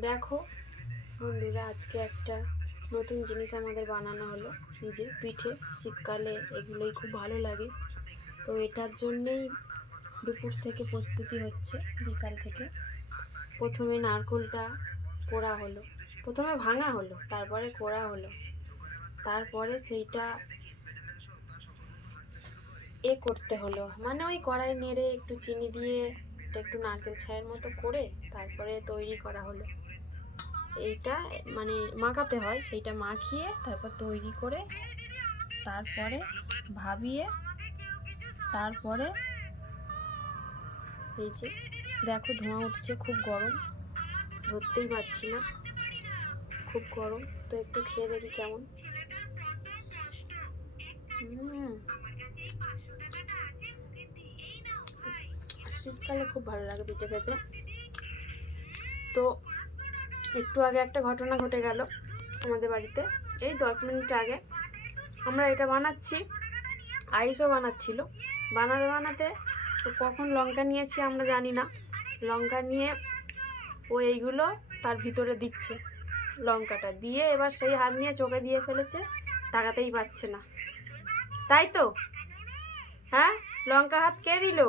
দেখো, বন্ধুরা, আজকে একটা নতুন জিনিস আমাদের বানানো হলো। নিজে পিঠে, শীতকালে এগুলোই খুব ভালো লাগে। তো এটার জন্যেই দুপুর থেকে প্রস্তুতি হচ্ছে, বিকাল থেকে। প্রথমে নারকোলটা কোড়া হলো। প্রথমে ভাঙা হলো, তারপরে কোড়া হলো। তারপরে সেইটা এ করতে হলো। মানে ওই কড়াই নেড়ে একটু চিনি দিয়ে এটা একটু নারকেল ছাইয়ের মতো করে তারপরে তৈরি করা হলো। এইটা মানে মাখাতে হয় সেইটা মাখিয়ে তারপর তৈরি করে তারপরে ভাবিয়ে তারপরে এই যে দেখো ধোঁয়া উঠছে খুব গরম। ধরতেই পারছি না। খুব গরম। তো একটু খেয়ে দেখি কেমন। হুম। শীতকালে খুব ভালো লাগে পিঠে খেতে। তো একটু আগে একটা ঘটনা ঘটে গেল আমাদের বাড়িতে। এই দশ মিনিট আগে আমরা এটা বানাচ্ছি, আইসও বানাচ্ছিল। বানাতে বানাতে তো কখন লঙ্কা নিয়েছি আমরা জানি না। লঙ্কা নিয়ে ও এইগুলো তার ভিতরে দিচ্ছে লঙ্কাটা। দিয়ে এবার সেই হাত নিয়ে চোখে দিয়ে ফেলেছে, তাকাতেই পাচ্ছে না। তাই তো? হ্যাঁ? লঙ্কা হাত কে দিল?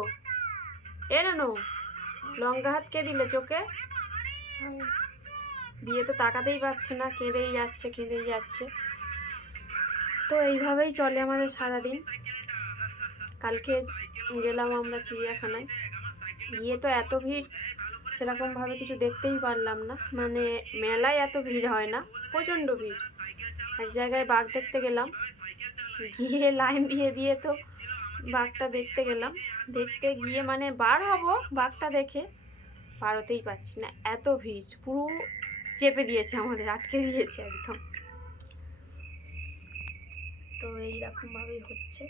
এনো লঙ্কা হাত কে দিল চোখে? দিয়ে তো তাকাতেই পারছে না, কেঁদেই যাচ্ছে কেঁদেই যাচ্ছে। তো এইভাবেই চলে আমাদের সারাদিন। কালকে গেলাম আমরা চিড়িয়াখানায়। গিয়ে তো এত ভিড় সেরকমভাবে কিছু দেখতেই পারলাম না। মানে মেলায় এত ভিড় হয় না, প্রচণ্ড ভিড়। এক জায়গায় বাঘ দেখতে গেলাম। গিয়ে লাইন দিয়ে দিয়ে তো বাঘটা দেখতে গেলাম। দেখতে গিয়ে মানে বার হব বাঘটা দেখে। পারতেই পারছি না, এত ভিড়, পুরো চেপে দিয়েছে আমাদের, আটকে দিয়েছে একদম। তো এইরকমভাবেই হচ্ছে।